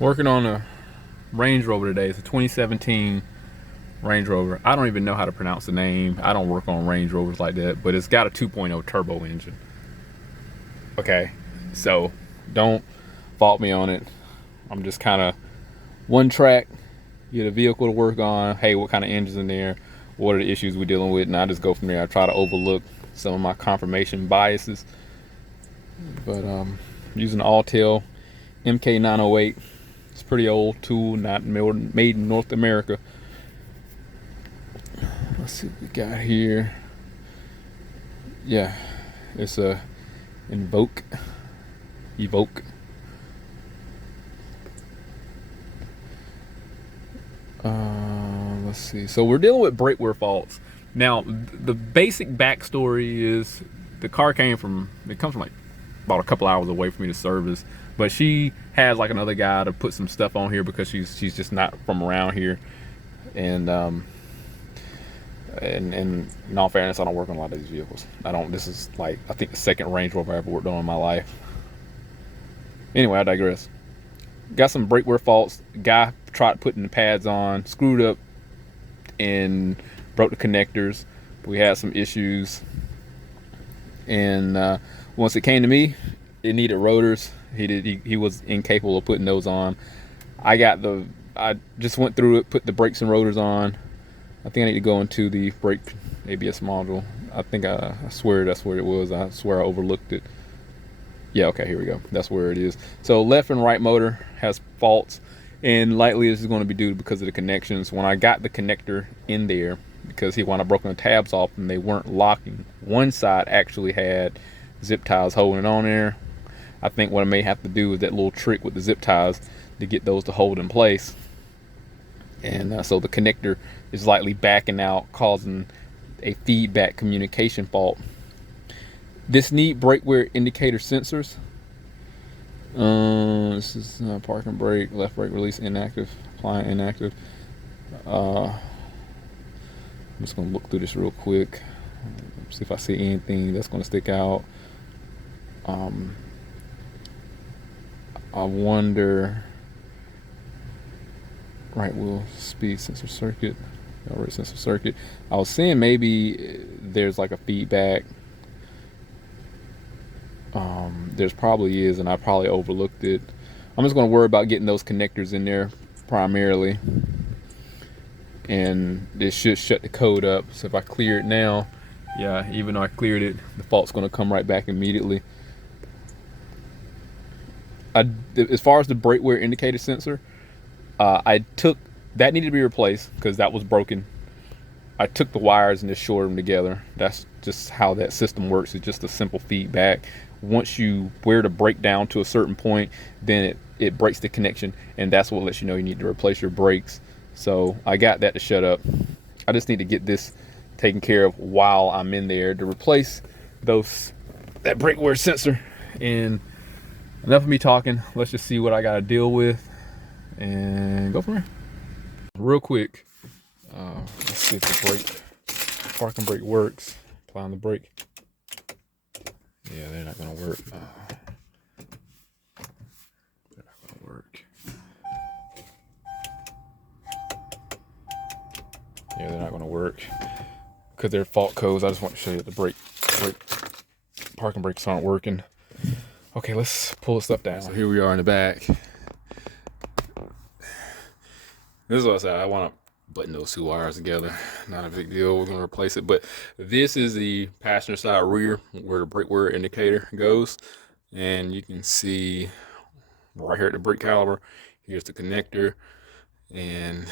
Working on a Range Rover today. It's a 2017 Range Rover. I don't even know how to pronounce the name. I don't work on Range Rovers like that, but it's got a 2.0 turbo engine. Okay, so don't fault me on it. I'm just kind of one track, get a vehicle to work on. Hey, what kind of engine's in there? What are the issues we're dealing with? And I just go from there. I try to overlook some of my confirmation biases. But using the Alltel MK908. It's a pretty old tool, not made in North America. Let's see what we got here. Yeah, it's a Evoque. Let's see. So we're dealing with brake wear faults. Now, the basic backstory is the car comes from like about a couple hours away for me to service, but she has like another guy to put some stuff on here because she's just not from around here, and in all fairness, I don't work on a lot of these vehicles. I don't. This is like I think the second Range Rover I ever worked on in my life. Anyway, I digress. Got some brake wear faults. Guy tried putting the pads on, screwed up, and broke the connectors. We had some issues, and once it came to me, it needed rotors. He was incapable of putting those on. I just went through it, put the brakes and rotors on. I think I need to go into the brake ABS module. I swear that's where it was. I swear I overlooked it. Yeah, okay, here we go. That's where it is. So left and right motor has faults, and likely this is going to be due because of the connections. When I got the connector in there, because he wound up broken the tabs off and they weren't locking, one side actually had zip ties holding it on there. I think what I may have to do is that little trick with the zip ties to get those to hold in place. And so the connector is likely backing out, causing a feedback communication fault. This need brake wear indicator sensors. This is parking brake, left brake release inactive, applying inactive. I'm just gonna look through this real quick, see if I see anything that's gonna stick out. I wonder. Right wheel speed sensor circuit, right sensor circuit. I was saying maybe there's like a feedback. There's probably is, and I probably overlooked it. I'm just going to worry about getting those connectors in there primarily, and this should shut the code up. So if I clear it now, yeah, even though I cleared it, the fault's going to come right back immediately. As far as the brake wear indicator sensor, I took that needed to be replaced because that was broken. I took the wires and just shorted them together. That's just how that system works. It's just a simple feedback. Once you wear the brake down to a certain point, then it breaks the connection, and that's what lets you know you need to replace your brakes. So I got that to shut up. I just need to get this taken care of while I'm in there to replace that brake wear sensor. And enough of me talking. Let's just see what I got to deal with and go from there. Real quick, let's see if the parking brake works. Applying the brake. Yeah, they're not gonna work. They're not gonna work. Yeah, they're not gonna work because they're fault codes. I just want to show you that the parking brakes aren't working. Okay, let's pull the stuff down. So here we are in the back. This is what I said. I want to button those two wires together. Not a big deal. We're going to replace it. But this is the passenger side rear where the brake wear indicator goes. And you can see right here at the brake caliper, here's the connector. And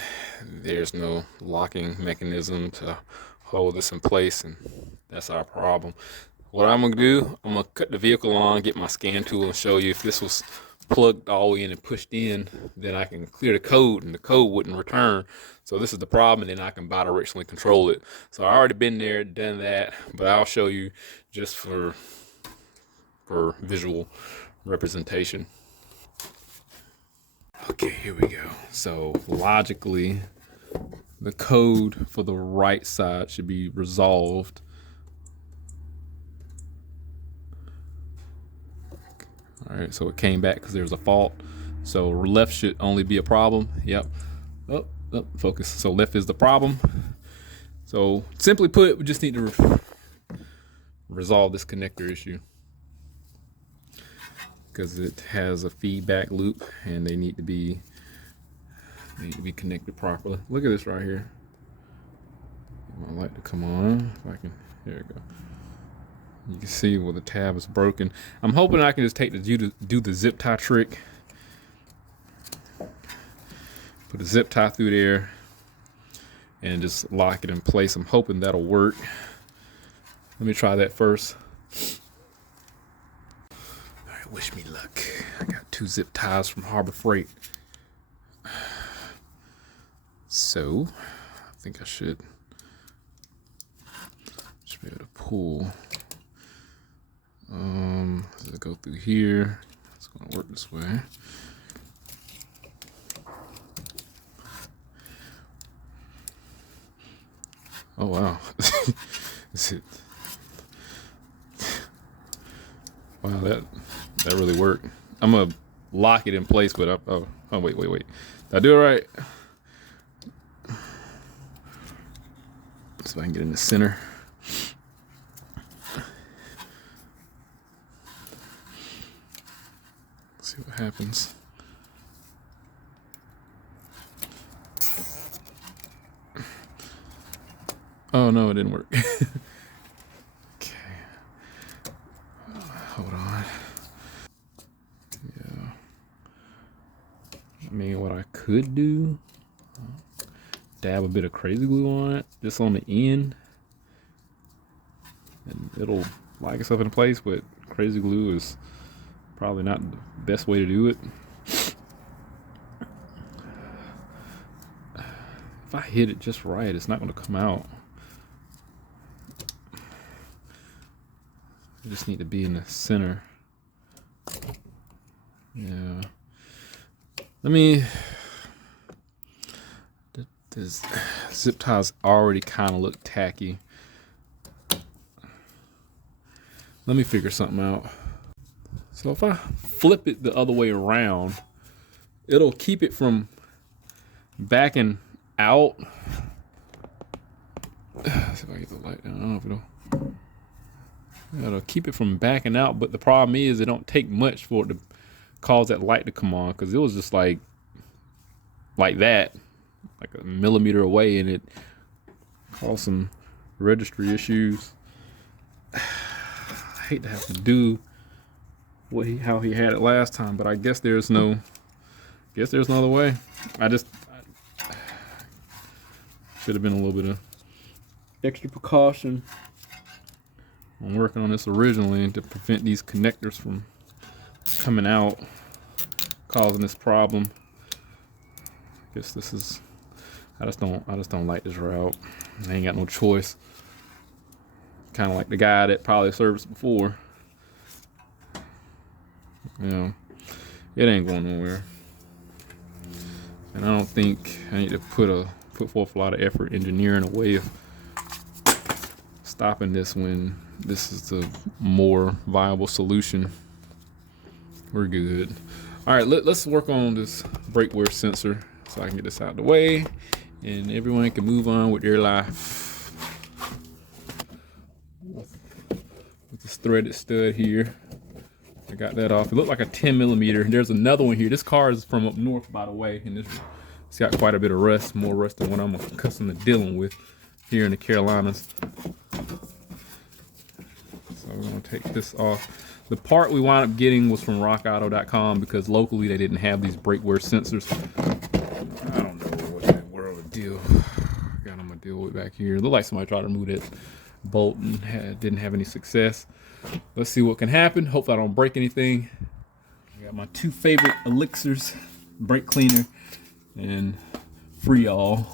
there's no locking mechanism to hold this in place. And that's our problem. What I'm going to do, I'm going to cut the vehicle on, get my scan tool, and show you if this was plugged all the way in and pushed in, then I can clear the code and the code wouldn't return. So this is the problem, and then I can bidirectionally control it. So I already been there, done that, but I'll show you just for visual representation. Okay, here we go. So logically, the code for the right side should be resolved. All right, so it came back because there's a fault. So left should only be a problem. Yep. Oh, focus. So left is the problem. So simply put, we just need to resolve this connector issue because it has a feedback loop and they need to be connected properly. Look at this right here. I like to come on. If I can, here we go. You can see where the tab is broken. I'm hoping I can just take do the zip tie trick. Put a zip tie through there and just lock it in place. I'm hoping that'll work. Let me try that first. All right, wish me luck. I got 2 zip ties from Harbor Freight. So, I think I should be able to pull. Does it go through here? It's gonna work this way. Oh wow. Is it? Wow, that really worked. I'm gonna lock it in place, but oh wait. Did I do it right? So I can get in the center. See what happens. Oh no, it didn't work. Okay. Hold on. Yeah. I mean, what I could do, dab a bit of crazy glue on it, just on the end, and it'll lock itself in place, but crazy glue is probably not the best way to do it. If I hit it just right, it's not going to come out. I just need to be in the center. Yeah. Let me. This zip ties already kind of look tacky. Let me figure something out. So if I flip it the other way around, it'll keep it from backing out. Let's see if I get the light down. I don't know if it'll keep it from backing out, but the problem is it don't take much for it to cause that light to come on, because it was just like that, like a millimeter away, and it caused some registry issues. I hate to have to do how he had it last time, but I guess there's no other way. I should have been a little bit of extra precaution on working on this originally to prevent these connectors from coming out, causing this problem. I guess this is, I just don't like this route. I ain't got no choice. Kind of like the guy that probably serviced before. You know, it ain't going nowhere. And I don't think I need to put forth a lot of effort engineering a way of stopping this when this is the more viable solution. We're good. All right, let's work on this brake wear sensor so I can get this out of the way and everyone can move on with their life. With this threaded stud here, I got that off. It looked like a 10 millimeter. There's another one here. This car is from up north, by the way, and it's got quite a bit of rust, more rust than what I'm accustomed to dealing with here in the Carolinas. So we're gonna take this off. The part we wound up getting was from rockauto.com because locally they didn't have these brake wear sensors. I don't know what that world of deal got on my deal with back here. It looked like somebody tried to remove that bolt and didn't have any success. Let's see what can happen. Hope I don't break anything. I got my 2 favorite elixirs, brake cleaner and Freol.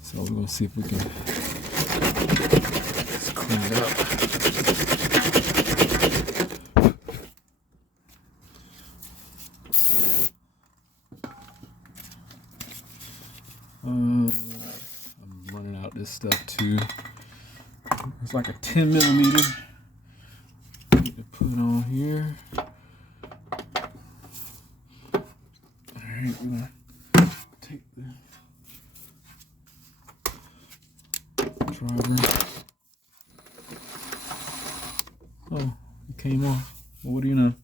So we're gonna see if we can just clean it up. I'm running out this stuff too. It's like a 10 millimeter. Need to put on here. here, we're gonna take the driver. Oh, it came off. Well, what do you know?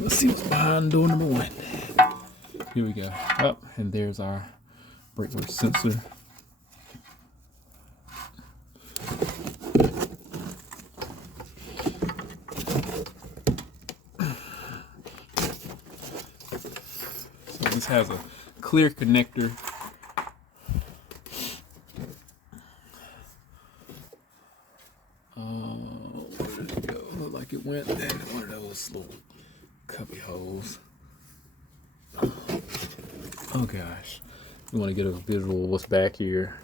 Let's see what's behind door number 1. Here we go. Oh, and there's our brake wear sensor. So this has a clear connector. Where did it go? Looked like it went in one of those little cubby holes. Oh gosh, you want to get a visual of what's back here.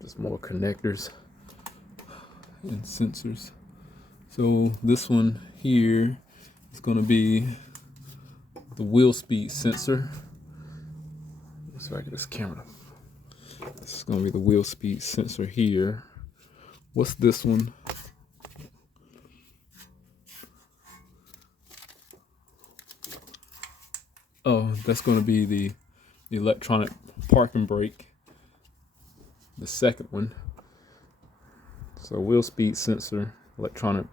There's more connectors and sensors. So this one here is going to be the wheel speed sensor. Let's back at this camera. This is going to be the wheel speed sensor here. What's this one? Oh, that's going to be the electronic parking brake, the second one. So wheel speed sensor, electronic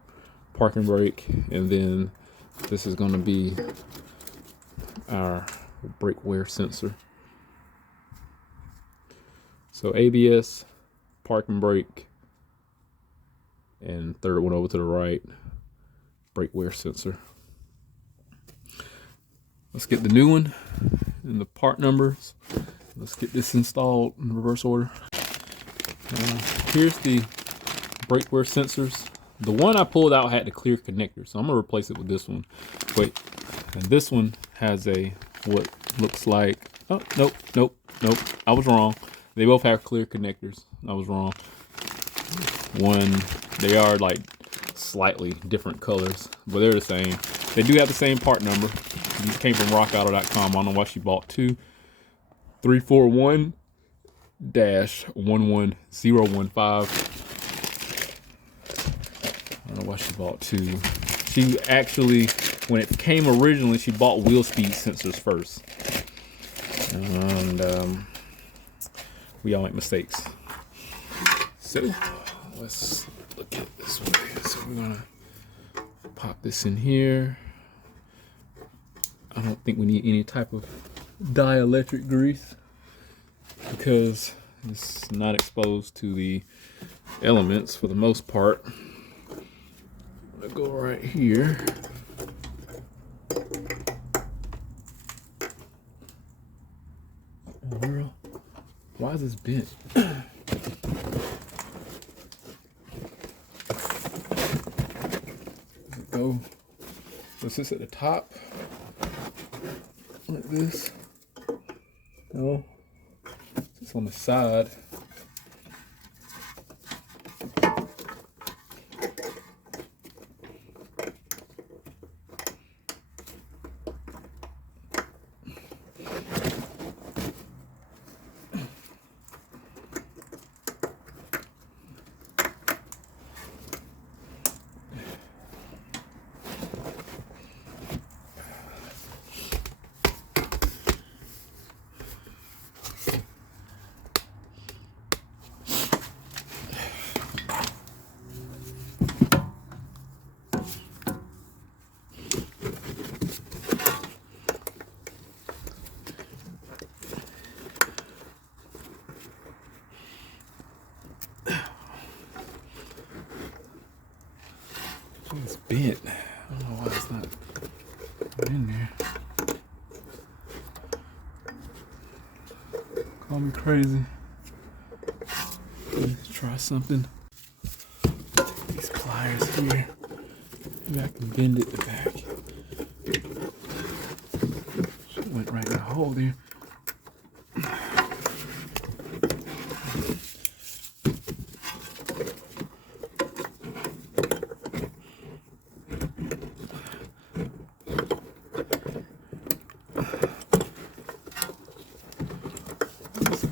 parking brake, and then this is going to be our brake wear sensor. So ABS, parking brake, and third one over to the right, brake wear sensor. Let's get the new one and the part numbers. Let's get this installed in reverse order. Here's the brake wear sensors. The one I pulled out had the clear connector, so I'm gonna replace it with this one. Wait, and this one has a what looks like, oh, nope, I was wrong. They both have clear connectors. I was wrong. They are like slightly different colors, but they're the same. They do have the same part number. These came from rockauto.com. I don't know why she bought two. 341-11015. I don't know why she bought two. She actually, when it came originally, she bought wheel speed sensors first. And we all make mistakes. So let's look at it this way. So we're gonna pop this in here. I don't think we need any type of dielectric grease because it's not exposed to the elements for the most part. I'm gonna go right here. Oh, girl, why is this bent? Go. This is at the top. Like this. No, it's on the side. It's bent. I don't know why it's not in there. Call me crazy. Let's try something. These pliers here. Maybe I can bend it back. It went right in the hole there.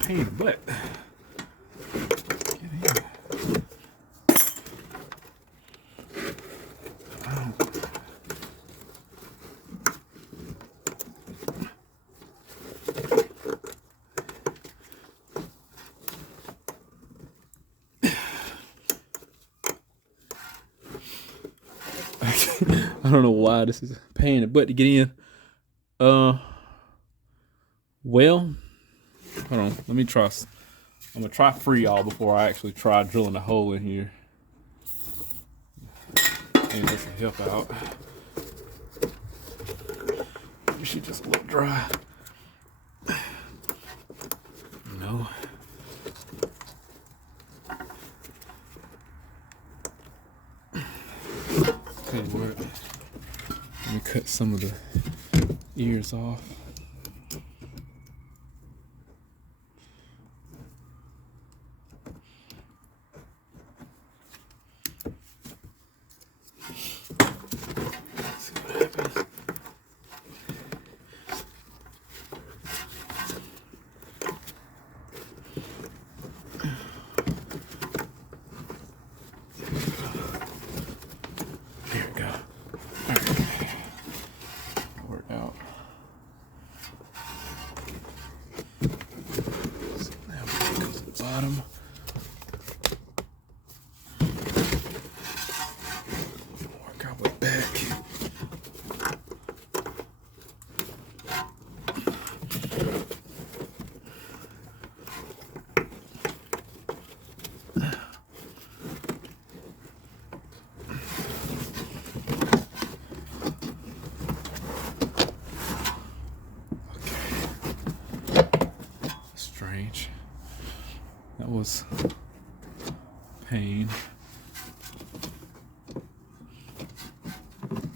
pain in the butt. I don't know why this is a pain in the butt to get in. Well, hold on. Let me try. I'm gonna try free all before I actually try drilling a hole in here. And this will help out. It should just look dry. No. Okay, work. Let me cut some of the ears off. See what happens. There we go. All right. Work out. So now we go to the bottom. Work our way back. Strange. That was pain.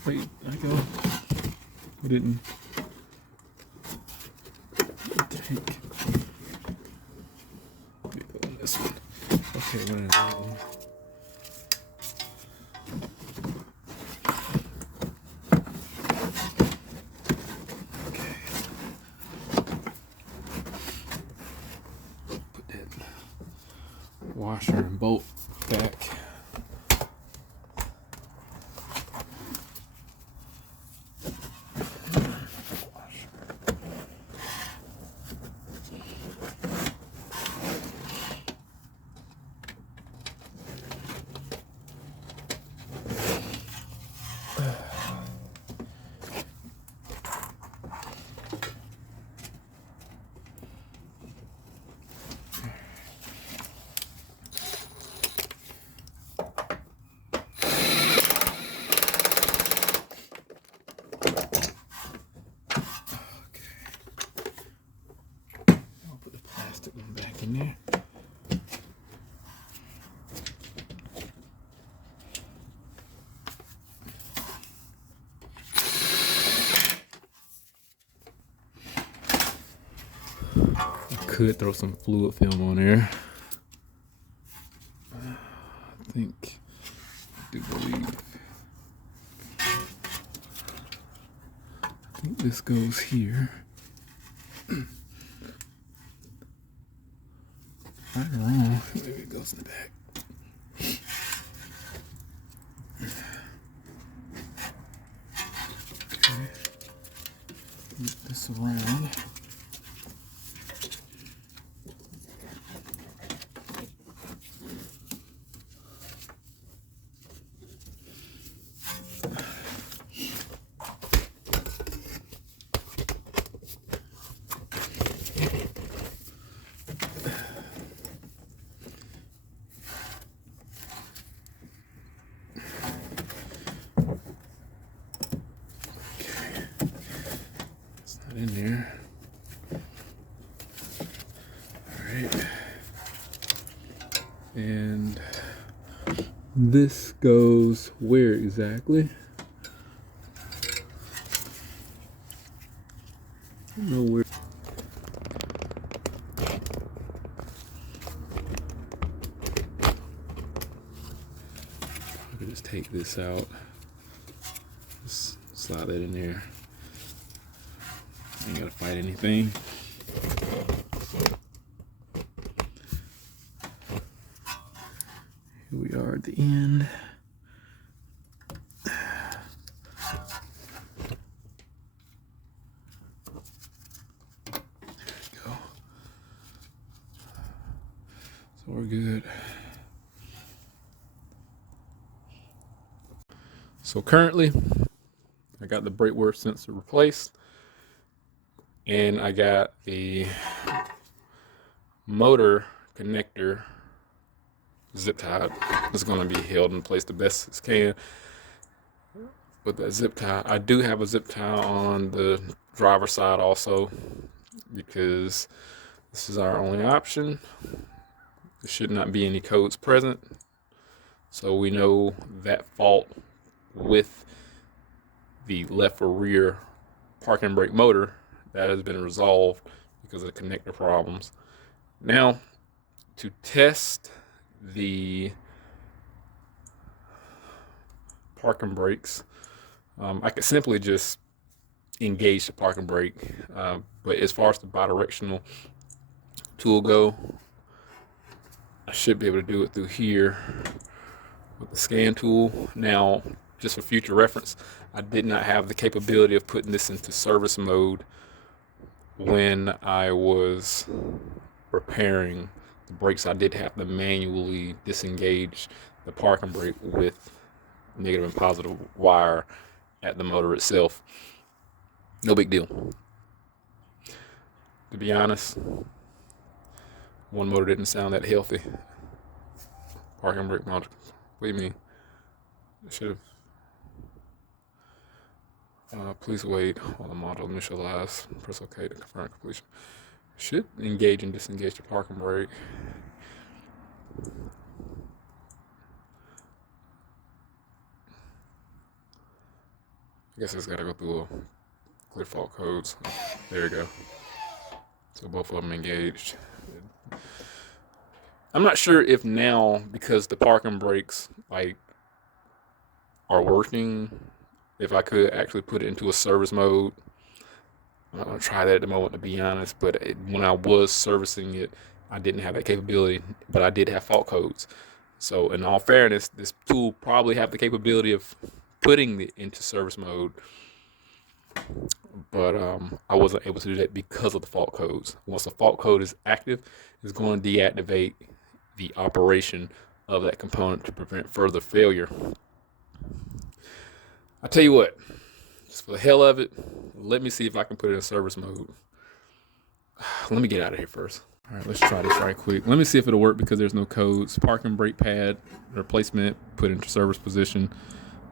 Wait, I go. We didn't take. Let me go on this one. Okay, what is that one? Washer and bolt back. Back in there. I could throw some fluid film on there. I do believe. I think this goes here. I don't know. Maybe it goes in the back. Okay. Flip this around. In there. All right. And this goes where exactly? I don't know where. I could just take this out. Just slide that in there. Ain't gotta fight anything. at the end. So we're good. So currently, I got the brake work sensor replaced, and I got the motor connector zip tied. It's going to be held in place the best it can with that zip tie. I do have a zip tie on the driver's side also, because this is our only option. There should not be any codes present, so we know that fault with the left or rear parking brake motor that has been resolved because of the connector problems. Now, to test the parking brakes, I could simply just engage the parking brake, but as far as the bidirectional tool go, I should be able to do it through here with the scan tool. Now, just for future reference, I did not have the capability of putting this into service mode when I was repairing the brakes. I did have to manually disengage the parking brake with negative and positive wire at the motor itself. No big deal. To be honest, one motor didn't sound that healthy. Parking brake motor. What do you mean? I should have. Please wait while the model initialized. Press OK to confirm completion. Should engage and disengage the parking brake. I guess it's got to go through a clear fault codes. There you go. So both of them engaged. I'm not sure if now, because the parking brakes are working, if I could actually put it into a service mode. I'm not going to try that at the moment, to be honest, but when I was servicing it, I didn't have that capability, but I did have fault codes. So in all fairness, this tool probably have the capability of putting it into service mode, but I wasn't able to do that because of the fault codes. Once the fault code is active, it's going to deactivate the operation of that component to prevent further failure. I tell you what, just for the hell of it, let me see if I can put it in service mode. Let me get out of here first. All right, let's try this right quick. Let me see if it'll work because there's no codes. Parking brake pad replacement, put into service position.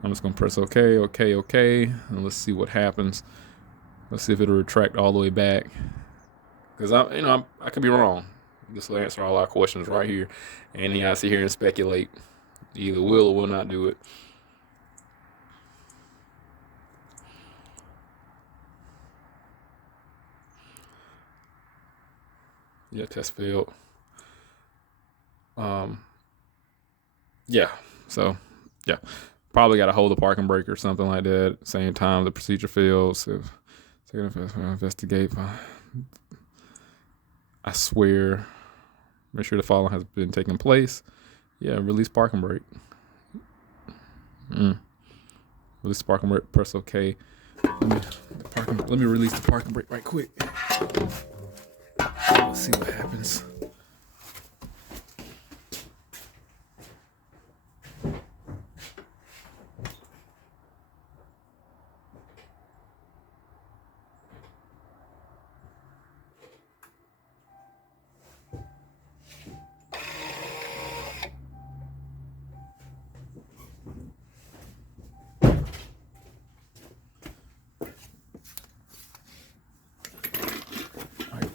I'm just gonna press OK, and let's see what happens. Let's see if it'll retract all the way back. Because I could be wrong. This will answer all our questions right here, and then I sit here and speculate. Either will or will not do it. Yeah, test failed. Yeah, so yeah, probably got to hold the parking brake or something like that. At the same time, the procedure fails. If investigate, I swear, make sure the following has been taking place. Yeah, release parking brake. Release the parking brake. Press OK. Let me release the parking brake right quick. Let's see what happens.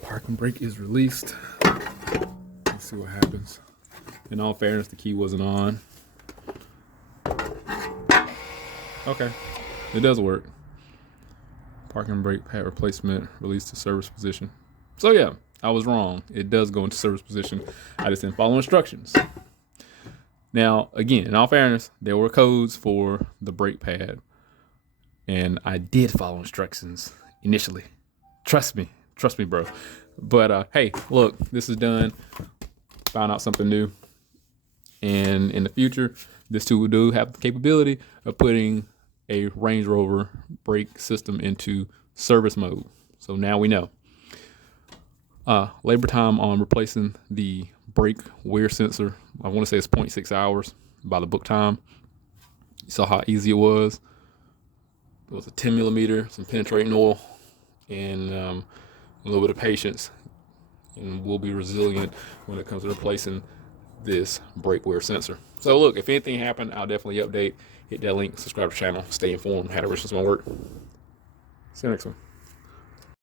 Parking brake is released. Let's see what happens. In all fairness, the key wasn't on. Okay, it does work. Parking brake pad replacement, released to service position. So yeah, I was wrong. It does go into service position. I just didn't follow instructions. Now, again, in all fairness, there were codes for the brake pad, and I did follow instructions initially. Trust me, bro. But hey, look, this is done. Found out something new. And in the future, this tool do have the capability of putting a Range Rover brake system into service mode. So now we know. Labor time on replacing the brake wear sensor, I want to say it's 0.6 hours by the book time. You saw how easy it was. It was a 10 millimeter, some penetrating oil, and a little bit of patience, and we'll be resilient when it comes to replacing this brake wear sensor. So look, if anything happened, I'll definitely update. Hit that link, subscribe to the channel, stay informed how to reach this one work. See you next one.